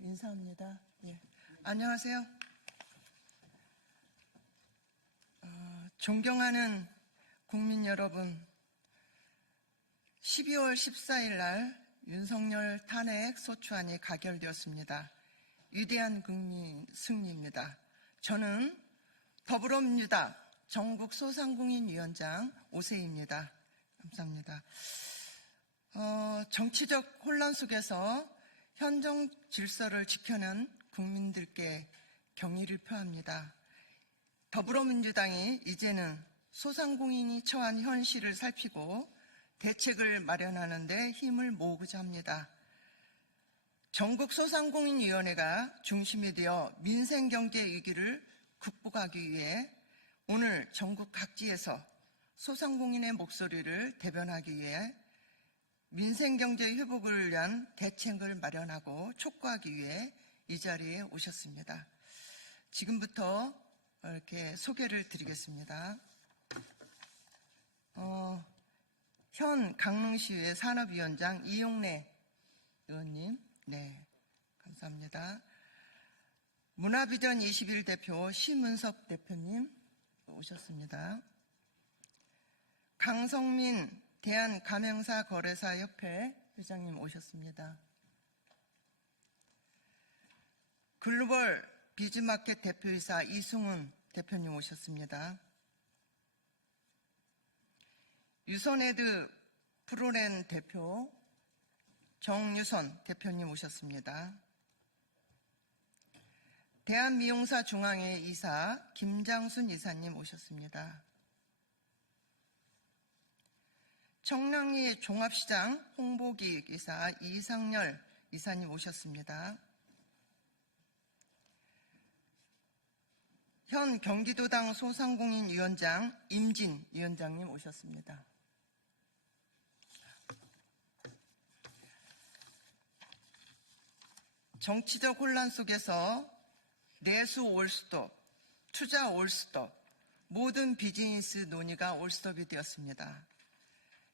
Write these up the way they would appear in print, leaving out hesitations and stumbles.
인사합니다. 안녕하세요. 존경하는 국민 여러분, 12월 14일 날 윤석열 탄핵 소추안이 가결되었습니다. 위대한 국민 승리입니다. 저는 더불어민주당 전국 소상공인위원장 오세희입니다. 감사합니다. 정치적 혼란 속에서 현정 질서를 지켜낸 국민들께 경의를 표합니다. 더불어민주당이 이제는 소상공인이 처한 현실을 살피고 대책을 마련하는 데 힘을 모으고자 합니다. 전국소상공인위원회가 중심이 되어 민생경제 위기를 극복하기 위해 오늘 전국 각지에서 소상공인의 목소리를 대변하기 위해 민생경제 회복을 위한 대책을 마련하고 촉구하기 위해 이 자리에 오셨습니다. 지금부터 이렇게 소개를 드리겠습니다. 현 강릉시의회 산업위원장 이용래 의원님, 네, 감사합니다. 문화비전 21 대표 심은석 대표님 오셨습니다. 강성민 대한가맹사거래사협회 회장님 오셨습니다. 글로벌 비즈마켓 대표이사 이승훈 대표님 오셨습니다. 유선헤드 프로렌 대표 정유선 대표님 오셨습니다. 대한미용사 중앙회 이사 김장순 이사님 오셨습니다. 청량리 종합시장 홍보기획이사 이상열 이사님 오셨습니다. 현 경기도당 소상공인위원장 임진 위원장님 오셨습니다. 정치적 혼란 속에서 내수 올스톱, 투자 올스톱, 모든 비즈니스 논의가 올스톱이 되었습니다.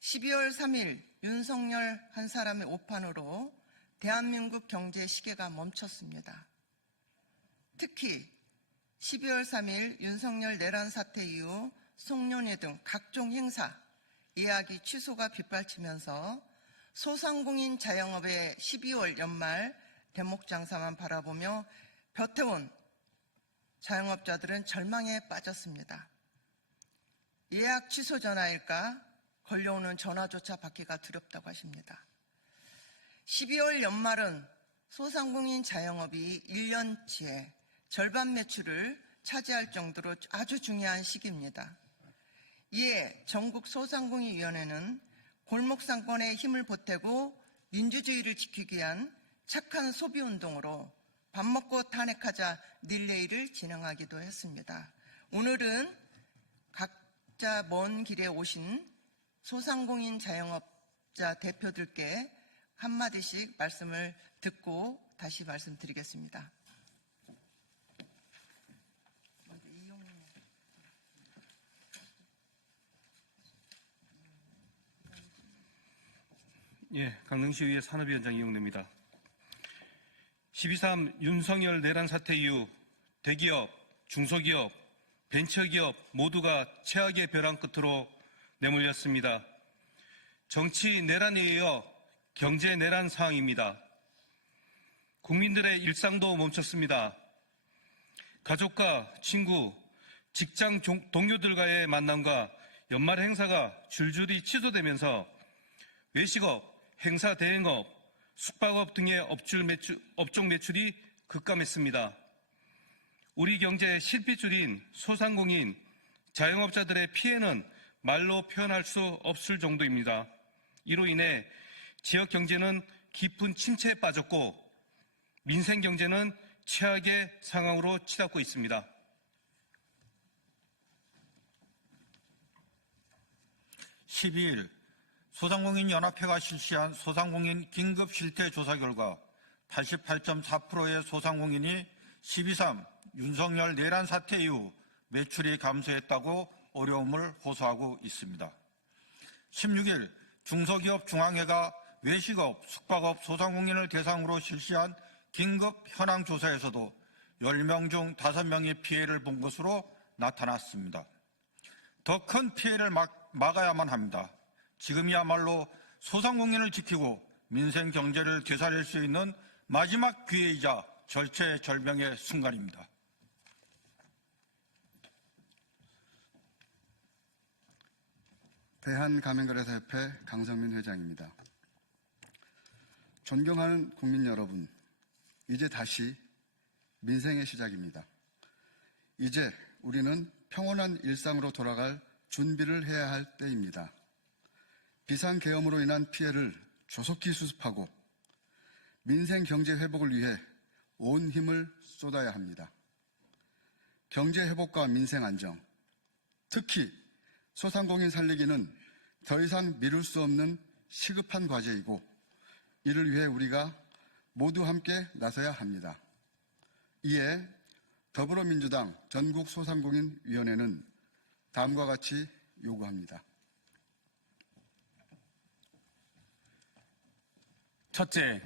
12월 3일 윤석열 한 사람의 오판으로 대한민국 경제 시계가 멈췄습니다. 특히 12월 3일 윤석열 내란 사태 이후 송년회 등 각종 행사, 예약이 취소가 빗발치면서 소상공인 자영업의 12월 연말 대목 장사만 바라보며 벼태온 자영업자들은 절망에 빠졌습니다. 예약 취소 전화일까? 걸려오는 전화조차 받기가 두렵다고 하십니다. 12월 연말은 소상공인 자영업이 1년치의 절반 매출을 차지할 정도로 아주 중요한 시기입니다. 이에 전국소상공인위원회는 골목상권의 힘을 보태고 민주주의를 지키기 위한 착한 소비운동으로 밥 먹고 탄핵하자 릴레이를 진행하기도 했습니다. 오늘은 각자 먼 길에 오신 소상공인 자영업자 대표들께 한마디씩 말씀을 듣고 다시 말씀드리겠습니다. 강릉시의회 산업위원장 이용래입니다. 12.3 윤석열 내란 사태 이후 대기업, 중소기업, 벤처기업 모두가 최악의 벼랑 끝으로 내몰렸습니다. 정치 내란에 이어 경제 내란 상황입니다. 국민들의 일상도 멈췄습니다. 가족과 친구, 직장 동료들과의 만남과 연말 행사가 줄줄이 취소되면서 외식업, 행사 대행업, 숙박업 등의 업종 매출이 급감했습니다. 우리 경제의 실핏줄인 소상공인, 자영업자들의 피해는 말로 표현할 수 없을 정도입니다. 이로 인해 지역 경제는 깊은 침체에 빠졌고 민생 경제는 최악의 상황으로 치닫고 있습니다. 12일 소상공인연합회가 실시한 소상공인 긴급실태조사 결과 88.4%의 소상공인이 12.3 윤석열 내란 사태 이후 매출이 감소했다고 어려움을 호소하고 있습니다. 16일 중소기업 중앙회가 외식업, 숙박업, 소상공인을 대상으로 실시한 긴급 현황 조사에서도 10명 중 5명이 피해를 본 것으로 나타났습니다. 더 큰 피해를 막아야만 합니다. 지금이야말로 소상공인을 지키고 민생 경제를 되살릴 수 있는 마지막 기회이자 절체절명의 순간입니다. 대한가맹거래사협회 강성민 회장입니다. 존경하는 국민 여러분, 이제 다시 민생의 시작입니다. 이제 우리는 평온한 일상으로 돌아갈 준비를 해야 할 때입니다. 비상계엄으로 인한 피해를 조속히 수습하고 민생 경제 회복을 위해 온 힘을 쏟아야 합니다. 경제 회복과 민생 안정, 특히 소상공인 살리기는 더 이상 미룰 수 없는 시급한 과제이고 이를 위해 우리가 모두 함께 나서야 합니다. 이에 더불어민주당 전국소상공인위원회는 다음과 같이 요구합니다. 첫째,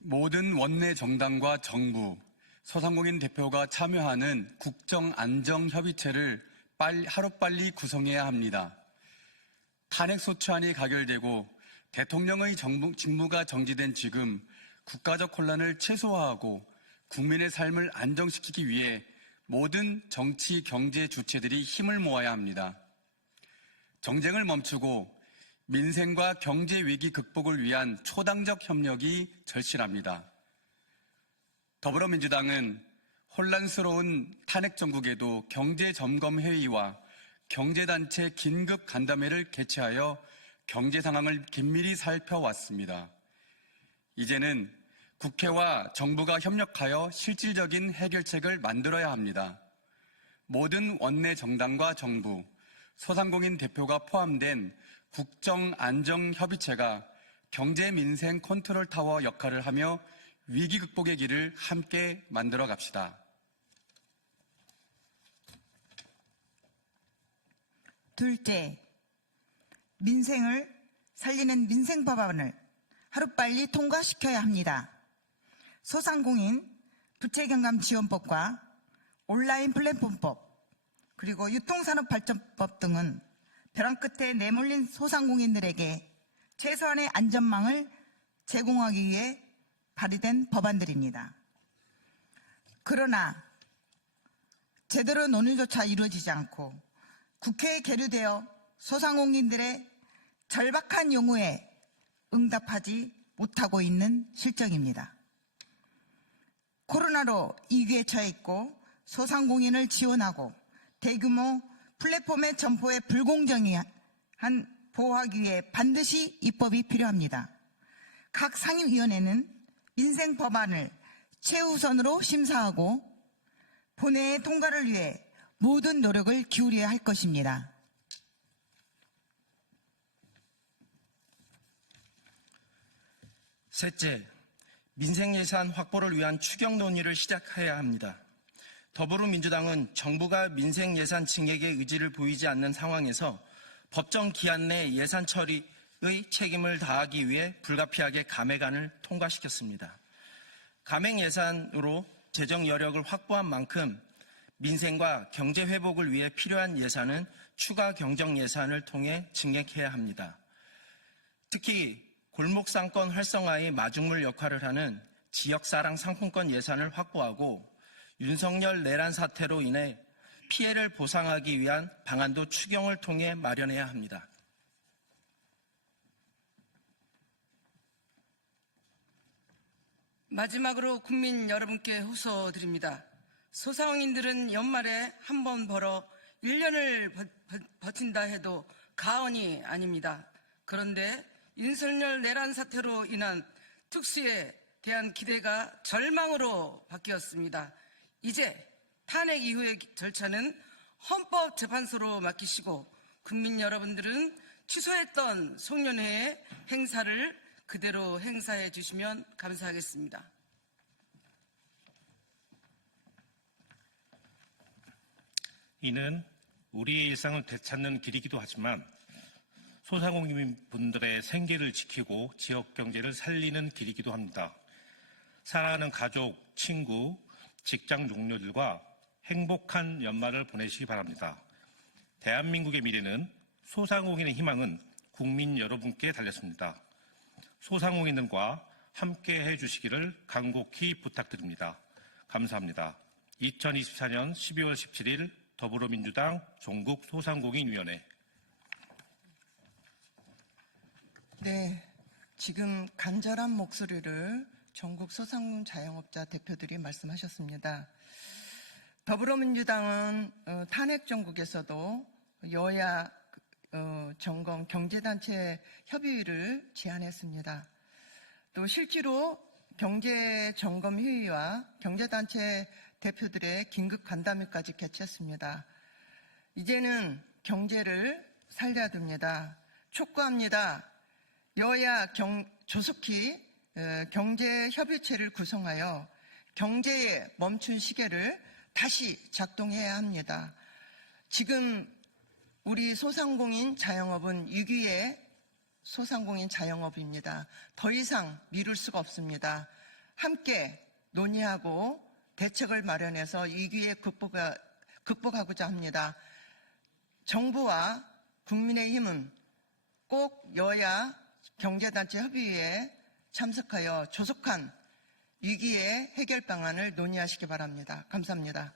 모든 원내 정당과 정부, 소상공인 대표가 참여하는 국정안정협의체를 하루빨리 구성해야 합니다. 탄핵소추안이 가결되고 대통령의 직무가 정지된 지금 국가적 혼란을 최소화하고 국민의 삶을 안정시키기 위해 모든 정치, 경제 주체들이 힘을 모아야 합니다. 정쟁을 멈추고 민생과 경제 위기 극복을 위한 초당적 협력이 절실합니다. 더불어민주당은 혼란스러운 탄핵 정국에도 경제점검회의와 경제단체 긴급 간담회를 개최하여 경제 상황을 긴밀히 살펴왔습니다. 이제는 국회와 정부가 협력하여 실질적인 해결책을 만들어야 합니다. 모든 원내 정당과 정부, 소상공인 대표가 포함된 국정안정협의체가 경제 민생 컨트롤 타워 역할을 하며 위기 극복의 길을 함께 만들어 갑시다. 둘째, 민생을 살리는 민생법안을 하루빨리 통과시켜야 합니다. 소상공인 부채경감지원법과 온라인 플랫폼법, 그리고 유통산업발전법 등은 벼랑 끝에 내몰린 소상공인들에게 최소한의 안전망을 제공하기 위해 발의된 법안들입니다. 그러나 제대로 논의조차 이루어지지 않고 국회에 계류되어 소상공인들의 절박한 요구에 응답하지 못하고 있는 실정입니다. 코로나로 위기에 처해 있고 소상공인을 지원하고 대규모 플랫폼의 점포의 불공정한 보호하기 위해 반드시 입법이 필요합니다. 각 상임위원회는 민생 법안을 최우선으로 심사하고 본회의 통과를 위해 모든 노력을 기울여야 할 것입니다. 셋째, 민생 예산 확보를 위한 추경 논의를 시작해야 합니다. 더불어민주당은 정부가 민생 예산 증액에 의지를 보이지 않는 상황에서 법정 기한 내 예산 처리의 책임을 다하기 위해 불가피하게 감액안을 통과시켰습니다. 감액 예산으로 재정 여력을 확보한 만큼 민생과 경제 회복을 위해 필요한 예산은 추가 경정 예산을 통해 증액해야 합니다. 특히 골목상권 활성화의 마중물 역할을 하는 지역사랑 상품권 예산을 확보하고 윤석열 내란 사태로 인해 피해를 보상하기 위한 방안도 추경을 통해 마련해야 합니다. 마지막으로 국민 여러분께 호소드립니다. 소상공인들은 연말에 한 번 벌어 1년을 버틴다 해도 가언이 아닙니다. 그런데 윤석열 내란 사태로 인한 특수에 대한 기대가 절망으로 바뀌었습니다. 이제 탄핵 이후의 절차는 헌법재판소로 맡기시고 국민 여러분들은 취소했던 송년회의 행사를 그대로 행사해 주시면 감사하겠습니다. 이는 우리의 일상을 되찾는 길이기도 하지만 소상공인분들의 생계를 지키고 지역 경제를 살리는 길이기도 합니다. 사랑하는 가족, 친구, 직장 동료들과 행복한 연말을 보내시기 바랍니다. 대한민국의 미래는 소상공인의 희망은 국민 여러분께 달렸습니다. 소상공인들과 함께 해주시기를 간곡히 부탁드립니다. 감사합니다. 2024년 12월 17일 더불어민주당 전국소상공인위원회. 네, 지금 간절한 목소리를 전국 소상공인 자영업자 대표들이 말씀하셨습니다. 더불어민주당은 탄핵 정국에서도 여야 점검 경제단체 협의회를 제안했습니다. 또 실제로 경제점검회의와 경제단체 대표들의 긴급 간담회까지 개최했습니다. 이제는 경제를 살려야 됩니다. 촉구합니다. 여야 조속히 경제협의체를 구성하여 경제의 멈춘 시계를 다시 작동해야 합니다. 지금 우리 소상공인 자영업은 위기의 소상공인 자영업입니다. 더 이상 미룰 수가 없습니다. 함께 논의하고 대책을 마련해서 위기에 극복하고자 합니다. 정부와 국민의힘은 꼭 여야 경제단체 협의회에 참석하여 조속한 위기의 해결 방안을 논의하시기 바랍니다. 감사합니다.